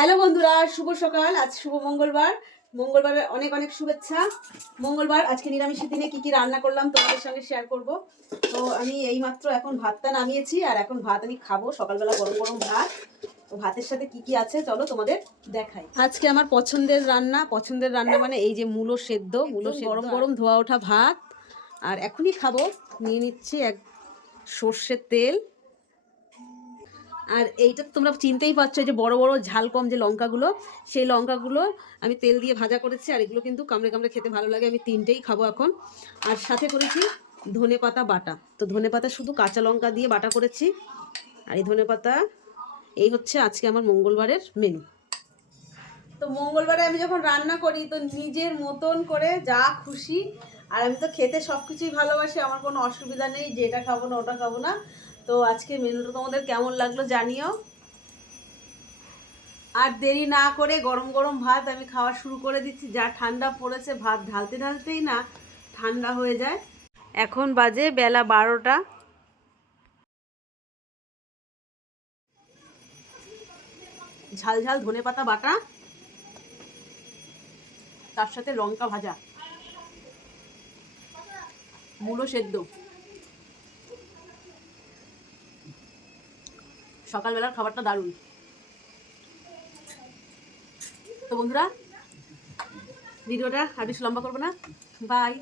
Hello বন্ধুরা, শুভ সকাল। আজ শুভ মঙ্গলবার। মঙ্গলবারের অনেক অনেক শুভেচ্ছা। মঙ্গলবার আজকে নিরামিষের দিনে কি কি রান্না করলাম তোমাদের সঙ্গে শেয়ার করব। তো আমি এইমাত্র এখন ভাতটা নামিয়েছি আর এখন ভাত আমি খাবো। সকালবেলা গরম গরম ভাত। তো ভাতের সাথে কি কি আছে চলো তোমাদের দেখাই। আজকে আমার পছন্দের রান্না মানে এই যে মূলো সেদ্ধ গরম গরম ধোয়া ওঠা ভাত। আর এখনই খাবো। নিয়ে নিচ্ছি এক সর্ষের তেল। আর এইটা তোমরা চিনতেই পারছো, যে বড় বড় ঝাল কম যে লঙ্কাগুলো, সেই লঙ্কাগুলো আমি তেল দিয়ে ভাজা করেছি। আর এগুলো কিন্তু কামড়ে কামড়ে খেতে ভালো লাগে। আমি তিনটেই খাবো এখন। আর সাথে করেছি ধনেপাতা বাটা। তো ধনেপাতা শুধু কাঁচা লঙ্কা দিয়ে বাটা করেছি। আর এই ধনেপাতা, এই হচ্ছে আজকে আমার মঙ্গলবারের মেনু। তো মঙ্গলবারে আমি যখন রান্না করি তো নিজের মতন করে যা খুশি। আর আমি তো খেতে সব কিছুই ভালোবাসি, আমার কোনো অসুবিধা নেই যে এটা খাবো না ওটা খাবো না। তো আজকে মেনুটা তোমাদের কেমন লাগলো জানিও। আর দেরি না করে গরম গরম ভাত আমি খাওয়া শুরু করে দিচ্ছি। যা ঠান্ডা পড়েছে, ভাত ঢালতে ঢালতেই না ঠান্ডা হয়ে যায়। এখন বাজে বেলা 12টা। ঝাল ঝাল ধনেপাতা বাটা, তার সাথে লঙ্কা ভাজা, মূলো সেদ্ধ। সকালবেলার খাবারটা দারুণ। তো বন্ধুরা, ভিডিওটা আর বেশি লম্বা করবো না। বাই।